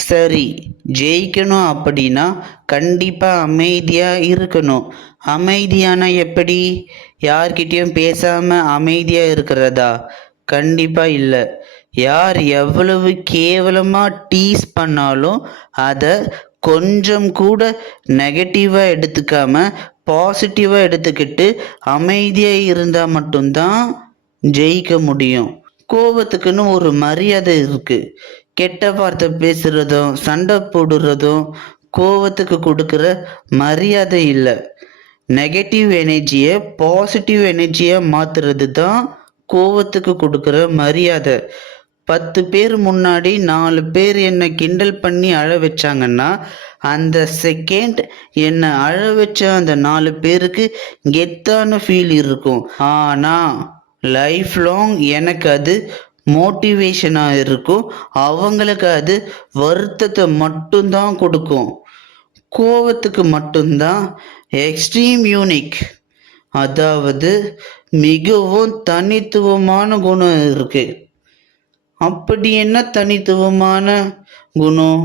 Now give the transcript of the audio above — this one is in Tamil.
சரி, ஜெயிக்கணும் அப்படின்னா கண்டிப்பா அமைதியா இருக்கணும். அமைதியானா எப்படி? யார்கிட்டயும் பேசாம அமைதியா இருக்கிறதா? கண்டிப்பா இல்ல. யார் எவ்வளவு கேவலமா டீஸ் பண்ணாலும் அத கொஞ்சம் கூட நெகட்டிவா எடுத்துக்காம பாசிட்டிவா எடுத்துக்கிட்டு அமைதியா இருந்தா மட்டும்தான் ஜெயிக்க முடியும். கோவத்துக்குன்னு ஒரு மரியாதை இருக்கு. கெட்ட வார்த்தை பேசுறதும், சண்டை போடுறதும் கோவத்துக்கு கொடுக்கிற மரியாதை இல்ல. நெகட்டிவ் எனர்ஜிய பாசிட்டிவ் எனர்ஜியா மாத்துறது தான் கோவத்துக்கு கொடுக்கிற மரியாதை. 10 பேர் முன்னாடி 4 பேர் என்ன கிண்டல் பண்ணி அழ வச்சாங்கன்னா, அந்த செகண்ட் என்ன அழ வச்ச அந்த 4 பேருக்கு கெத்தான ஃபீல் இருக்கும். ஆனா லைஃப் லாங் எனக்கு அது மோட்டிவேஷனா இருக்கும். அவங்களுக்கு அது வருத்தத்தை மட்டும்தான் கொடுக்கும். கோவத்துக்கு மட்டும்தான் எக்ஸ்ட்ரீம் யூனிக், அதாவது மிகவும் தனித்துவமான குணம் இருக்கு. அப்படி என்ன தனித்துவமான குணம்?